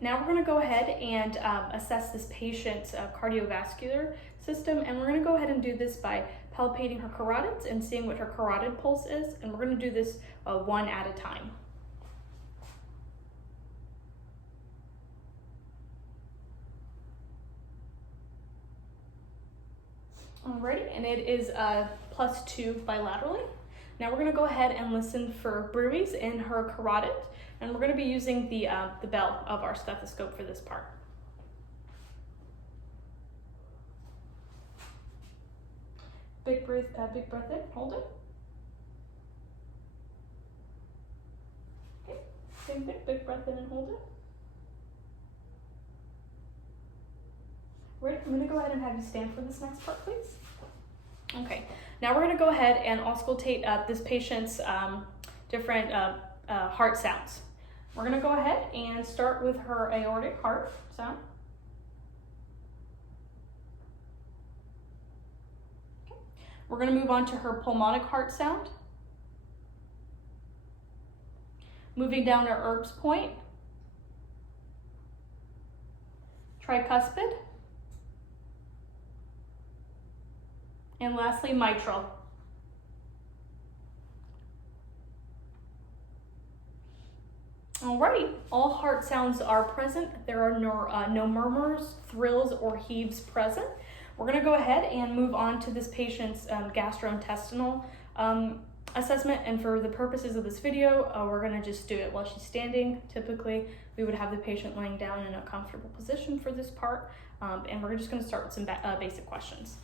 now we're going to go ahead and assess this patient's cardiovascular system, and we're going to go ahead and do this by palpating her carotids and seeing what her carotid pulse is, and we're going to do this one at a time. Alrighty, and it is +2 bilaterally. Now we're going to go ahead and listen for bruits in her carotid, and we're going to be using the bell of our stethoscope for this part. Big breath in, hold it. Okay, same thing, big breath in and hold it. Right, I'm going to go ahead and have you stand for this next part, please. Okay, now we're going to go ahead and auscultate this patient's different heart sounds. We're going to go ahead and start with her aortic heart sound. Okay. We're going to move on to her pulmonic heart sound. Moving down to Erb's point. Tricuspid. And lastly, mitral. Alrighty, all heart sounds are present. There are no murmurs, thrills, or heaves present. We're going to go ahead and move on to this patient's gastrointestinal assessment, and for the purposes of this video, we're going to just do it while she's standing. Typically, we would have the patient laying down in a comfortable position for this part, and we're just going to start with some basic questions.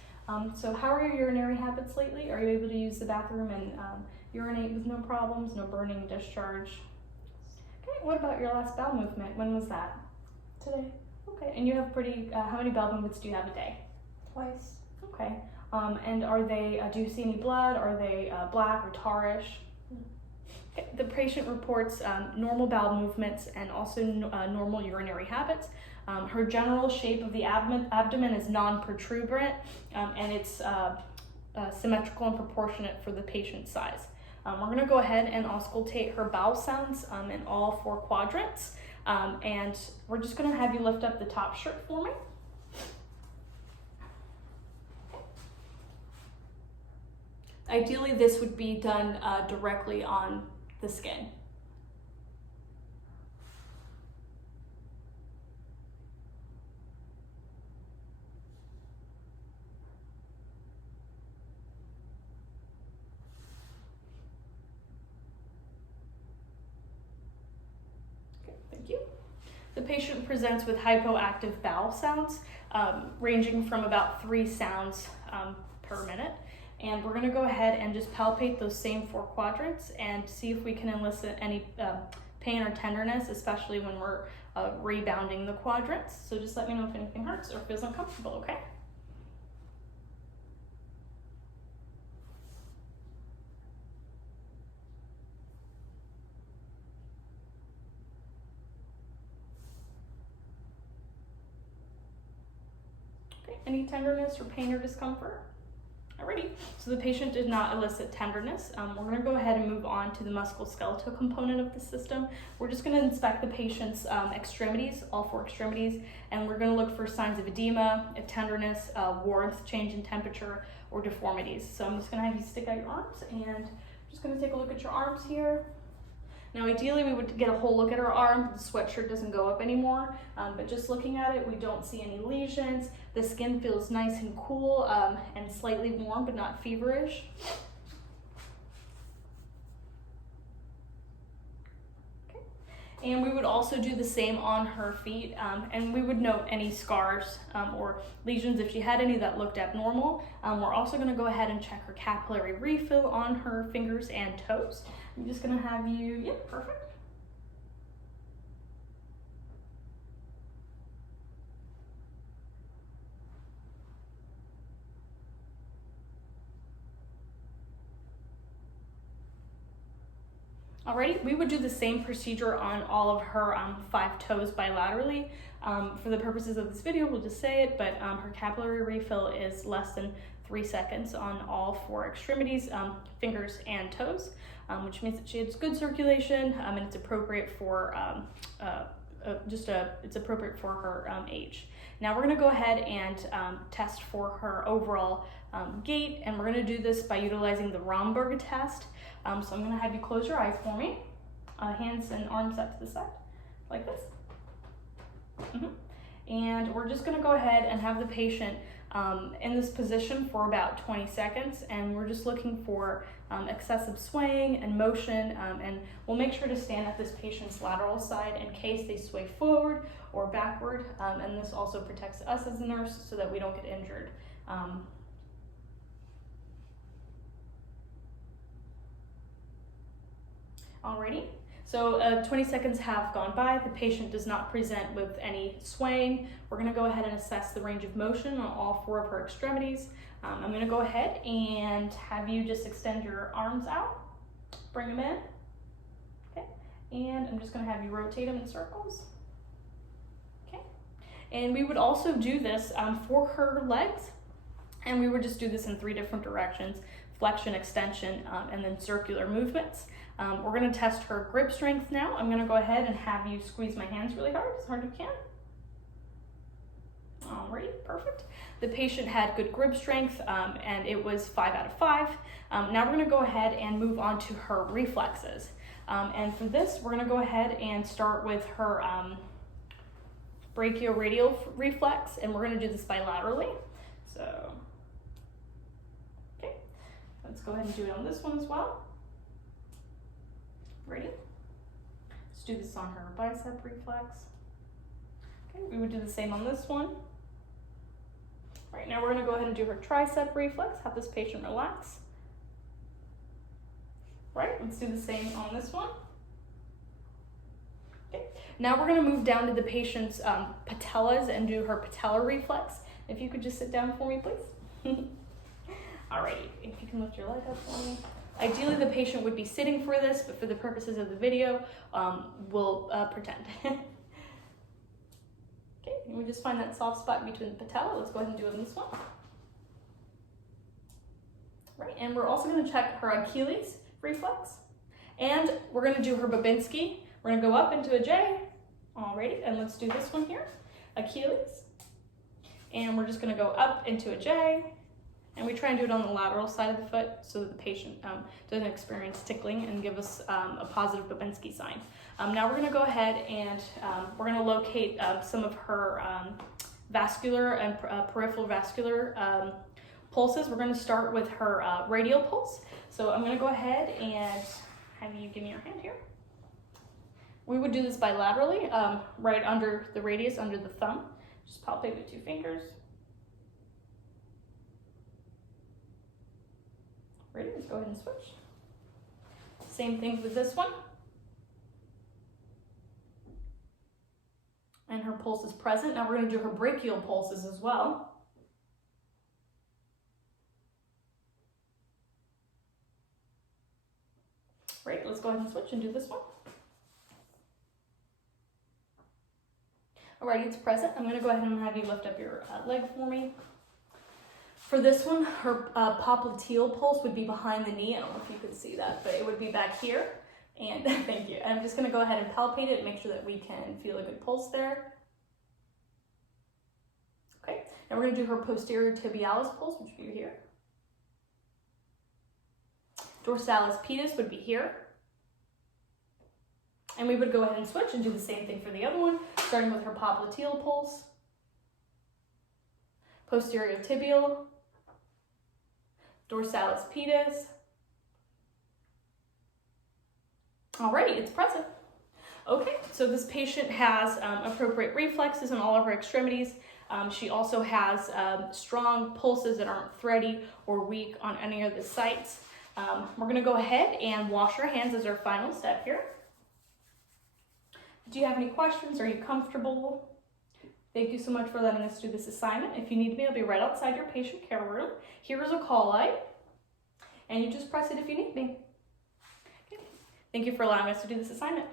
So how are your urinary habits lately? Are you able to use the bathroom and urinate with no problems, no burning, discharge? Okay, what about your last bowel movement? When was that? Today. Okay, and you have how many bowel movements do you have a day? Twice. Okay, and are they, do you see any blood? Are they black or tarish? Okay. The patient reports normal bowel movements and also normal urinary habits. Her general shape of the abdomen is non-protuberant, and it's symmetrical and proportionate for the patient's size. We're going to go ahead and auscultate her bowel sounds in all 4 quadrants, and we're just going to have you lift up the top shirt for me. Ideally, this would be done directly on the skin. Thank you. The patient presents with hypoactive bowel sounds, ranging from about 3 sounds per minute. And we're going to go ahead and just palpate those same 4 quadrants and see if we can elicit any pain or tenderness, especially when we're rebounding the quadrants. So just let me know if anything hurts or feels uncomfortable, okay? Any tenderness or pain or discomfort? Alrighty, so the patient did not elicit tenderness. We're going to go ahead and move on to the musculoskeletal component of the system. We're just going to inspect the patient's extremities, all 4 extremities, and we're going to look for signs of edema, tenderness, warmth, change in temperature, or deformities. So I'm just going to have you stick out your arms, and I'm just going to take a look at your arms here. Now, ideally, we would get a whole look at our arm. The sweatshirt doesn't go up anymore, but just looking at it, we don't see any lesions. The skin feels nice and cool and slightly warm, but not feverish. Okay. And we would also do the same on her feet, and we would note any scars or lesions if she had any that looked abnormal. We're also going to go ahead and check her capillary refill on her fingers and toes. I'm just going to have you, yep, perfect. Alrighty, we would do the same procedure on all of her 5 toes bilaterally. For the purposes of this video, we'll just say it, but her capillary refill is less than 3 seconds on all 4 extremities, fingers and toes, which means that she has good circulation and it's appropriate for it's appropriate for her age. Now we're gonna go ahead and test for her overall gait, and we're gonna do this by utilizing the Romberg test. So I'm gonna have you close your eyes for me, hands and arms up to the side, like this. And we're just gonna go ahead and have the patient in this position for about 20 seconds, and we're just looking for excessive swaying and motion, and we'll make sure to stand at this patient's lateral side in case they sway forward or backward, and this also protects us as a nurse so that we don't get injured. Alrighty. So 20 seconds have gone by. The patient does not present with any swaying. We're going to go ahead and assess the range of motion on all 4 of her extremities. I'm going to go ahead and have you just extend your arms out, bring them in, okay, and I'm just going to have you rotate them in circles, okay, and we would also do this for her legs, and we would just do this in 3 different directions: flexion, extension, and then circular movements. We're going to test her grip strength now. I'm going to go ahead and have you squeeze my hands really hard as you can. Alrighty, perfect. The patient had good grip strength, and it was 5 out of 5. Now we're going to go ahead and move on to her reflexes. And for this, we're going to go ahead and start with her brachioradial reflex, and we're going to do this bilaterally. So, okay, let's go ahead and do it on this one as well. Ready? Let's do this on her bicep reflex. Okay, we would do the same on this one. Right now we're going to go ahead and do her tricep reflex. Have this patient relax. Right, let's do the same on this one. Okay, now we're going to move down to the patient's patellas and do her patellar reflex. If you could just sit down for me, please. Alrighty, if you can lift your leg up for me. Ideally, the patient would be sitting for this, but for the purposes of the video, we'll pretend. Okay, and we just find that soft spot between the patella. Let's go ahead and do it on this one. Right, and we're also going to check her Achilles reflex, and we're going to do her Babinski. We're going to go up into a J. Alrighty, and let's do this one here, Achilles, and we're just going to go up into a J. And we try and do it on the lateral side of the foot so that the patient doesn't experience tickling and give us a positive Babinski sign. Now we're going to go ahead and we're going to locate some of her vascular and peripheral vascular pulses. We're going to start with her radial pulse. So I'm going to go ahead and have you give me your hand here. We would do this bilaterally, right under the radius, under the thumb. Just palpate with 2 fingers. Ready? Let's go ahead and switch. Same thing with this one. And her pulse is present. Now we're going to do her brachial pulses as well. Right, let's go ahead and switch and do this one. Alrighty, it's present. I'm going to go ahead and have you lift up your leg for me. For this one, her popliteal pulse would be behind the knee. I don't know if you can see that, but it would be back here. And thank you. I'm just going to go ahead and palpate it and make sure that we can feel a good pulse there. Okay, now we're going to do her posterior tibialis pulse, which would be here. Dorsalis pedis would be here. And we would go ahead and switch and do the same thing for the other one, starting with her popliteal pulse, posterior tibial, dorsalis pedis. Alrighty, it's present. Okay, so this patient has appropriate reflexes in all of her extremities. She also has strong pulses that aren't thready or weak on any of the sites. We're going to go ahead and wash our hands as our final step here. Do you have any questions? Are you comfortable? Thank you so much for letting us do this assignment. If you need me, I'll be right outside your patient care room. Here is a call light, and you just press it if you need me. Okay. Thank you for allowing us to do this assignment.